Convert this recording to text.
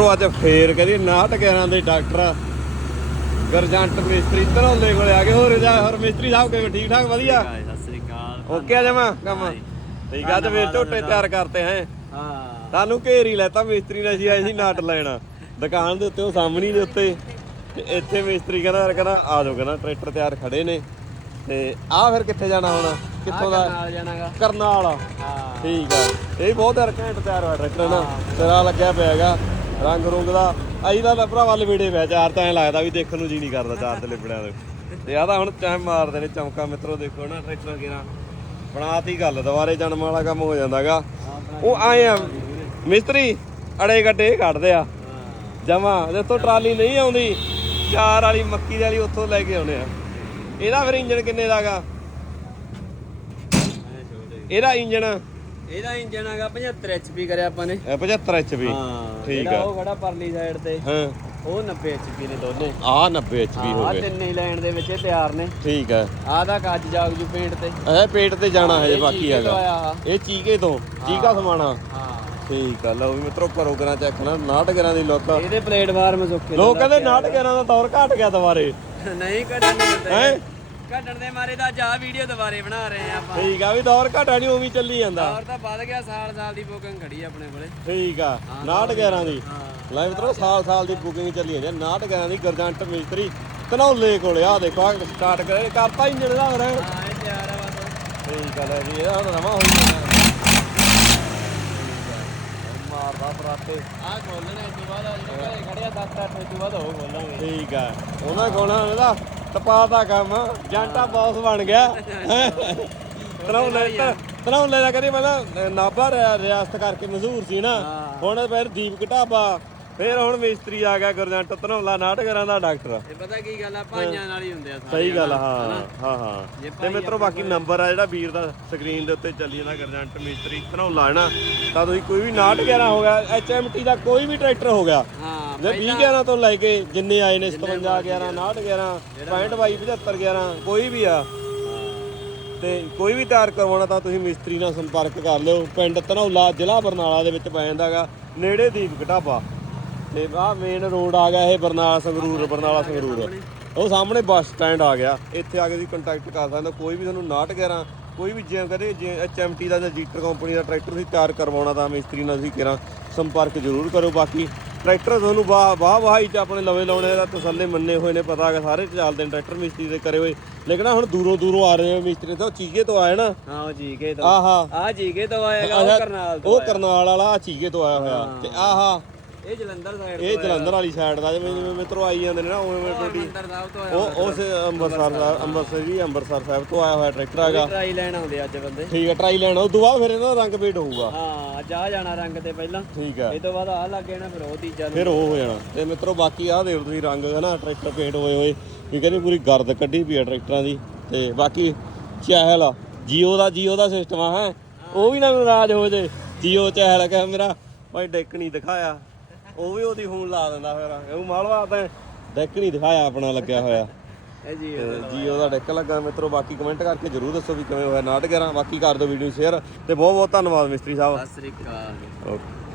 ਮਿੱਤਰੋ ਅੱਜ ਫੇਰ ਕਹਦੀ ਨਾਟ ਗਿਆਰਾਂ ਦੇ ਡਾਕਟਰ ਗਰਜੰਟ ਮਿਸਤਰੀ ਧਰੌਲੇ ਕੋਲੇ ਆ ਗਏ। ਹੋਰ ਜਾ ਹੋਰ ਮਿਸਤਰੀ ਸਾਹਿਬ ਕਿਵੇਂ? ਠੀਕ ਠਾਕ? ਵਧੀਆ? ਸਤਿ ਸ੍ਰੀ ਅਕਾਲ ਓਕੇ ਆ ਜਮਾ? ਕੰਮ? ਠੀਕ ਆ ਫੇਰ ਝੋਟੇ ਤਿਆਰ ਕਰਤੇ ਹੈ। ਹਾਂ। ਤੁਹਾਨੂੰ ਘੇਰ ਹੀ ਲੈਤਾ ਮਿਸਤਰੀ ਨੇ ਅਸੀਂ ਆਏ ਸੀ ਨਾਟ ਲੈਣਾ। ਦੁਕਾਨ ਦੇ ਉੱਤੇ ਉਹ ਸਾਹਮਣੀ ਦੇ ਉੱਤੇ। ਤੇ ਇੱਥੇ ਮਿਸਤਰੀ ਕਹਿੰਦਾ ਕਹਿੰਦਾ ਆ ਜਾਓ ਕਹਿੰਦਾ ਟਰੈਕਟਰ ਤਿਆਰ ਖੜੇ ਨੇ। ਤੇ ਆ ਫਿਰ ਕਿੱਥੇ ਜਾਣਾ ਹੁਣ? ਕਿੱਥੋਂ ਦਾ? ਨਾਲ ਜਾਣਾਗਾ। ਕਰਨਾਲ। ਹਾਂ। ਠੀਕ ਆ। ਇਹ ਬਹੁਤ ਘੈਂਟ ਤਿਆਰ ਹੋਇਆ ਟਰੈਕਟਰ ਨਾ। ਤੇਰਾ ਲੱਗਿਆ ਪਿਆ ਹੈਗਾ। ਰੰਗ ਰੁੰਗ ਦਾ। ਦਾ ਤਾਂ ਭਰਾਵਾ ਲਵੇੜੇ ਪਿਆ ਚਾਰ ਤਾਂ ਐ ਲੱਗਦਾ ਵੀ ਦੇਖਣ ਨੂੰ ਜੀ ਨਹੀਂ ਕਰਦਾ ਚਾਰ ਤੇ ਲਿਬੜਿਆਂ ਦੇ ਤੇ ਆ ਤਾਂ ਹੁਣ ਟਾਈਮ ਮਾਰਦੇ ਨੇ ਚੌਂਕਾ ਮਿੱਤਰੋ ਦੇਖੋ ਨਾ ਟਰੈਕਟਰ ਕਿਹੜਾ ਬਣਾਤੀ ਗੱਲ ਦੁਬਾਰੇ ਜਨਮ ਵਾਲਾ ਕੰਮ ਹੋ ਜਾਂਦਾਗਾ। ਉਹ ਆਏ ਆ। ਮਿਸਤਰੀ ਅੜੇ ਗੱਡੇ ਕੱਢਦੇ ਆ। ਜਮਾ ਜਿੱਥੋਂ ਟਰਾਲੀ ਨਹੀਂ ਆਉਂਦੀ ਚਾਰ ਵਾਲੀ ਮੱਕੀ ਵਾਲੀ ਉੱਥੋਂ ਲੈ ਕੇ ਆਉਨੇ ਆ। ਇਹਦਾ ਫਿਰ ਇੰਜਨ ਕਿੰਨੇ ਦਾਗਾ ਇਹਦਾ ਇੰਜਨ ਇਹਦਾ ਇੰਜਨ ਹੈਗਾ 75 HP ਕਰਿਆ ਆਪਾਂ ਨੇ। 75 ਐਚਪੀ ਹਾਂ ਠੀਕ ਆ। ਉਹ ਖੜਾ ਪਰਲੀ ਸਾਈਡ ਤੇ ਹਾਂ। ਉਹ 90 HP ਨੇ ਦੋਨੇ। ਆ 90 ਐਚਪੀ ਹੋ ਆ ਗਏ। ਤਿੰਨੇ ਹੀ ਲਾਈਨ ਦੇ ਵਿੱਚ ਇਹ ਤਿਆਰ ਨੇ। ਠੀਕ ਹੈ ਆਹ ਦਾ ਕੱਜ ਜਾਗ ਜੂ ਪੇਂਟ ਤੇ। ਇਹ ਪੇਟ ਤੇ ਜਾਣਾ ਹੈ ਇਹ ਬਾਕੀ ਹੈਗਾ। ਇਹ ਚੀਕੇ ਤੋਂ ਚੀਕਾ ਸਮਾਣਾ। ਹਾਂ। ਠੀਕ ਆ ਲਓ ਵੀ ਮਿੱਤਰੋ ਕਰੋ ਕਰਾਂ ਚੈੱਕ ਨਾ 69 ਦੇ ਲੋਕ ਇਹਦੇ ਪਲੇਟਫਾਰਮ ਸੁੱਕੇ ਲੋਕ ਕਹਿੰਦੇ 69 ਦਾ ਦੌਰ ਘਟ ਗਿਆ ਦੁਬਾਰੇ। ਨਹੀਂ ਕੱਢਣ ਨਹੀਂ ਹੈ? ਕੱਢਣ ਦੇ ਮਾਰੇ ਤਾਂ ਜਾ ਵੀਡੀਓ ਦੁਬਾਰੇ ਬਣਾ ਰਹੇ ਆ ਆਪਾਂ। ਠੀਕ ਆ ਵੀ ਦੌਰ ਘਟਾ ਨਹੀਂ ਉਵੇਂ ਹੀ ਚੱਲੀ ਜਾਂਦਾ। ਔਰ ਤਾਂ ਵੱਧ ਗਿਆ ਸਾਲ ਸਾਲ ਦੀ ਬੁਕਿੰਗ ਖੜੀ ਆ ਆਪਣੇ ਕੋਲੇ। ਠੀਕ ਆ 69 ਦੀ। ਹਾਂ। ਲੈ ਮਿੱਤਰੋ ਸਾਲ ਸਾਲ ਦੀ ਬੁਕਿੰਗ ਚੱਲੀ ਜਾਂਦੀ ਹੈ 69 ਦੀ ਗਰਜੰਟ ਮਿਸਤਰੀ ਧਨੌਲੇ ਕੋਲੇ ਆ। ਦੇਖੋ ਆ ਸਟਾਰਟ ਕਰੇ ਕਰਤਾ ਇੰਜਣ ਦਾ ਹੋਰ ਹਾਂ ਇਹ ਤਿਆਰ ਆ ਬਸ। ਠੀਕ ਆ ਲੈ ਵੀ ਇਹਦਾ ਨਵਾਂ ਹੋਈ ਜਾਣਾ ਮਾਰਦਾ ਪਰਾਤੇ। ਆਹ ਖੋਲਣੇ ਇਸ ਤੋਂ ਬਾਅਦ ਆ ਜਿਹੜੇ ਘਰੇ ਖੜਿਆ 7 8 ਤੋਂ ਬਾਅਦ ਉਹ ਖੋਲਾਂਗੇ। ਠੀਕ ਆ ਉਹਨਾਂ ਕੋਲ ਨਾ ਇਹਦਾ ਟਪਾ ਦਾ ਕੰਮ ਜਾਂਟਾ ਬੌਸ ਬਣ ਗਿਆ। ਧਨੌਲੇ ਧਨੌਲੇ ਦਾ ਕਦੀ ਮਤਲਬ ਨਾਭਾ ਰਿਆ- ਰਿਆਸਤ ਕਰਕੇ ਮਸ਼ਹੂਰ ਸੀ ਨਾ। ਹੁਣ ਫਿਰ ਦੀਪਕ ਢਾਬਾ। ਫਿਰ ਹੁਣ ਮਿਸਤਰੀ ਆ ਗਿਆ ਗੁਰਜੰਟ ਧਨੌਲਾ ਨਾਟਕਰਾਂ ਦਾ ਡਾਕਟਰ। ਤੇ ਪਤਾ ਕੀ ਗੱਲ ਆ ਭਾਈਆਂ ਨਾਲ ਹੀ ਹੁੰਦੇ ਆ ਸਾਰੇ ਸਹੀ ਗੱਲ ਹਾਂ? ਹਾਂ ਹਾਂ। ਤੇ ਮਿੱਤਰੋ ਬਾਕੀ ਨੰਬਰ ਆ ਜਿਹੜਾ ਵੀਰ ਦਾ ਸਕਰੀਨ ਦੇ ਉੱਤੇ ਚੱਲੀ ਜਾਂਦਾ ਗਰਜੰਟ ਮਿਸਤਰੀ ਹੈ ਨਾ ਤਾਂ ਤੁਸੀਂ ਕੋਈ ਵੀ 911 ਹੋ ਗਿਆ ਐਚਐਮਟੀ ਦਾ ਕੋਈ ਵੀ ਟਰੈਕਟਰ ਹੋ ਗਿਆ ਹਾਂ। ਜੇ 20 11 ਤੋਂ ਲੈ ਕੇ ਜਿੰਨੇ ਆਏ ਨੇ 57 11 69 11 65 22 75 11 ਕੋਈ ਵੀ ਆ। ਤੇ ਕੋਈ ਵੀ ਤਿਆਰ ਕਰਵਾਉਣਾ ਤਾਂ ਤੁਸੀਂ ਮਿਸਤਰੀ ਨਾਲ ਸੰਪਰਕ ਕਰ ਲਿਓ। ਪਿੰਡ ਧਨੌਲਾ ਜ਼ਿਲ੍ਹਾ ਬਰਨਾਲਾ ਦੇ ਵਿੱਚ ਪੈ ਜਾਂਦਾਗਾ ਨੇੜੇ ਦੀਪ ਘਟਾਪਾ ਤੇ ਆਹ ਮੇਨ ਰੋਡ ਆ ਗਿਆ ਇਹ ਬਰਨਾਲਾ ਸੰਗਰੂਰ ਬਰਨਾਲਾ ਸੰਗਰੂਰ। ਉਹ ਸਾਹਮਣੇ ਬੱਸ ਸਟੈਂਡ ਆ ਗਿਆ। ਇੱਥੇ ਆ ਕੇ ਤੁਸੀਂ ਕੰਟੈਕਟ ਕਰ ਸਕਦੇ ਹੋ। ਕੋਈ ਵੀ ਤੁਹਾਨੂੰ 69 11 ਕੋਈ ਵੀ ਜੇ ਕਦੇ ਜੇ ਐਚਐਮਟੀ ਦਾ ਜਾਂ ਜੀਟਰ ਕੰਪਨੀ ਦਾ ਟਰੈਕਟਰ ਤੁਸੀਂ ਤਿਆਰ ਕਰਵਾਉਣਾ ਤਾਂ ਮਿਸਤਰੀ ਨਾਲ ਤੁਸੀਂ ਕਿਰਾਂ ਸੰਪਰਕ ਜ਼ਰੂਰ ਕਰੋ। ਬਾਕੀ ਟਰੈਕਟਰ ਤੁਹਾਨੂੰ ਵਾਹ ਵਾਹ ਵਾਹੀ ਚ ਆਪਣੇ ਲਵੇ ਲਾਉਣੇ ਦਾ ਤਸੱਲੇ ਮੰਨੇ ਹੋਏ ਨੇ ਪਤਾ ਹੈਗਾ ਸਾਰੇ ਚੱਲਦੇ ਨੇ ਟਰੈਕਟਰ ਮਿਸਤਰੀ ਦੇ ਕਰੇ ਹੋਏ। ਲੇਕਿਨ ਹੁਣ ਦੂਰੋਂ ਦੂਰੋਂ ਆ ਰਹੇ ਨੇ ਮਿਸਤਰੀ ਤੇ ਚੀਗੇ ਤੋਂ ਆਏ ਨਾ। ਹਾਂ ਉਹ ਜੀਕੇ ਤੋਂ। ਆਹਾ। ਆ ਜੀਕੇ ਤੋਂ ਆਏਗਾ ਉਹ ਕਰਨਾਲ ਤੋਂ ਉਹ ਕਰਨਾਲ ਵਾਲਾ ਚੀਗੇ ਤੋਂ ਆਇਆ ਹੋਇਆ। ਤੇ ਆਹਾ। ਇਹ ਜਲੰਧਰ ਸਾਈਡ ਇਹ ਜਲੰਧਰ ਵਾਲੀ ਸਾਈਡ ਦਾ ਜਿਵੇਂ ਜਿਵੇਂ ਮਿੱਤਰੋ ਆਈ ਜਾਂਦੇ ਨੇ ਨਾ ਉਵੇਂ ਟੋਟੀ। ਜਲੰਧਰ ਸਾਹਿਬ ਤੋਂ ਆਇਆ ਉਹ ਉਸ ਅੰਮ੍ਰਿਤਸਰ ਸਾਹਿਬ ਅੰਮ੍ਰਿਤਸਰ ਜੀ ਅੰਮ੍ਰਿਤਸਰ ਸਾਹਿਬ ਤੋਂ ਆਇਆ ਹੋਇਆ ਟਰੈਕਟਰ ਹੈਗਾ। ਟਰਾਈ ਲੈਣ ਆਉਂਦੇ ਅੱਜ ਬੰਦੇ। ਠੀਕ ਹੈ ਟਰਾਈ ਲੈਣਾ। ਉਸ ਤੋਂ ਬਾਅਦ ਫਿਰ ਇਹਦਾ ਰੰਗ ਪੇਟ ਹੋਊਗਾ। ਹਾਂ ਜਾ ਜਾਣਾ ਰੰਗ ਤੇ ਪਹਿਲਾਂ। ਠੀਕ ਹੈ ਇਹ ਤੋਂ ਬਾਅਦ ਆ ਲੱਗ ਜਾਣਾ ਫਿਰ ਉਹ ਤੀਜਾ ਫਿਰ ਉਹ ਹੋ ਜਾਣਾ। ਤੇ ਮਿੱਤਰੋ ਬਾਕੀ ਆਹ ਦੇਖ ਤੁਸੀਂ ਰੰਗ ਹੈ ਨਾ ਟਰੈਕਟਰ ਪੇਂਟ ਹੋਏ। ਹੋਏ ਕੀ ਕਹਿੰਦੇ ਪੂਰੀ ਗਰਦ ਕੱਢੀ ਪਈ ਆ ਟਰੈਕਟਰਾਂ ਦੀ। ਤੇ ਬਾਕੀ ਚਹਿਲ ਜੀਓ ਦਾ ਜੀਓ ਦਾ ਸਿਸਟਮ ਆ ਹੈ। ਉਹ ਵੀ ਨਾ ਨਾਰਾਜ਼ ਹੋ ਜੇ। ਜੀਓ ਚਹਿਲ ਕਹੇ ਮੇਰਾ ਭਾਈ ਡੈਕ ਨਹੀਂ ਦਿਖਾਇਆ। ਉਹ ਵੀ ਉਹਦੀ ਫੋਨ ਲਾ ਦਿੰਦਾ ਫਿਰ। ਉਹ ਮਾਲਵਾ ਤਾਂ ਡੈਕ ਨਹੀਂ ਦਿਖਾਇਆ ਆਪਣਾ ਲੱਗਿਆ ਹੋਇਆ। ਇਹ ਜੀ ਤੇ ਜੀਓ ਦਾ ਡੈਕ ਲੱਗਾ। ਮਿੱਤਰੋ ਬਾਕੀ ਕਮੈਂਟ ਕਰਕੇ ਜਰੂਰ ਦੱਸੋ ਵੀ ਕਿਵੇਂ ਹੋਇਆ। ਨਾਟਕ ਬਾਕੀ ਕਰ ਦਿਓ ਵੀਡੀਓ ਸ਼ੇਅਰ ਤੇ ਬਹੁਤ ਬਹੁਤ ਧੰਨਵਾਦ ਮਿਸਤਰੀ ਸਾਹਿਬ। ਸਤਿ ਸ੍ਰੀ ਅਕਾਲ। ਓਕੇ।